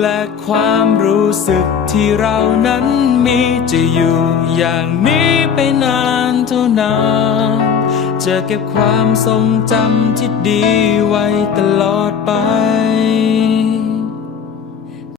และความรู้สึกที่เรานั้นมีจะอยู่อย่างนี้ไปนานเท่านานจะเก็บความทรงจำที่ดีไว้ตลอดไป